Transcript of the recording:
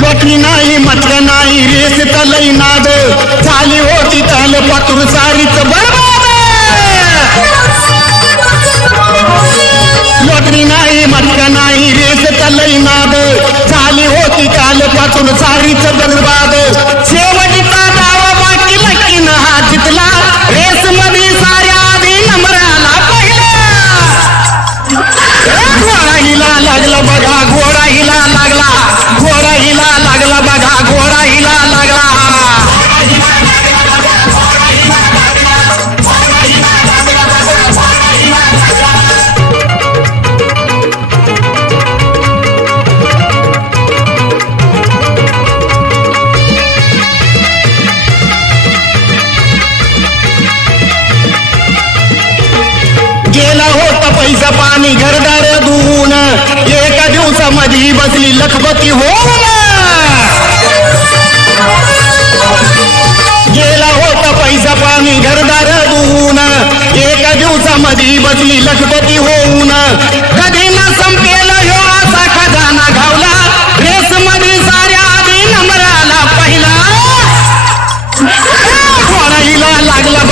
लोटली नाही म्हटलं नाही रेस तलई नाद झाली होती तल पातूर सारीच बरबाद लोटली नाही म्हटलं नाही रेस तलई नाद झाली होती काल पातूर सारीच बरबाद शेवटचा डावा बाकी लकीन हा जितला रेस मध्ये साऱ्या आधी नंबराला पहिला घोडा हिला लागला बघा घोडा हिला लागला घोडा हिला लागला बघा घोडा हिला लागला गेला होता पैसा पाणी घरदार धुवून एका दिवसामध्ये बसली लखपती होऊन गेला होता पैसा पाणी घरदार धुवून एका दिवसामध्ये बसली लखपती होऊन कधी न संपेल ह्यो असा खजाना घावला रेस मध्ये साऱ्या आधी नंबराला पहिला घोडा हिला लागला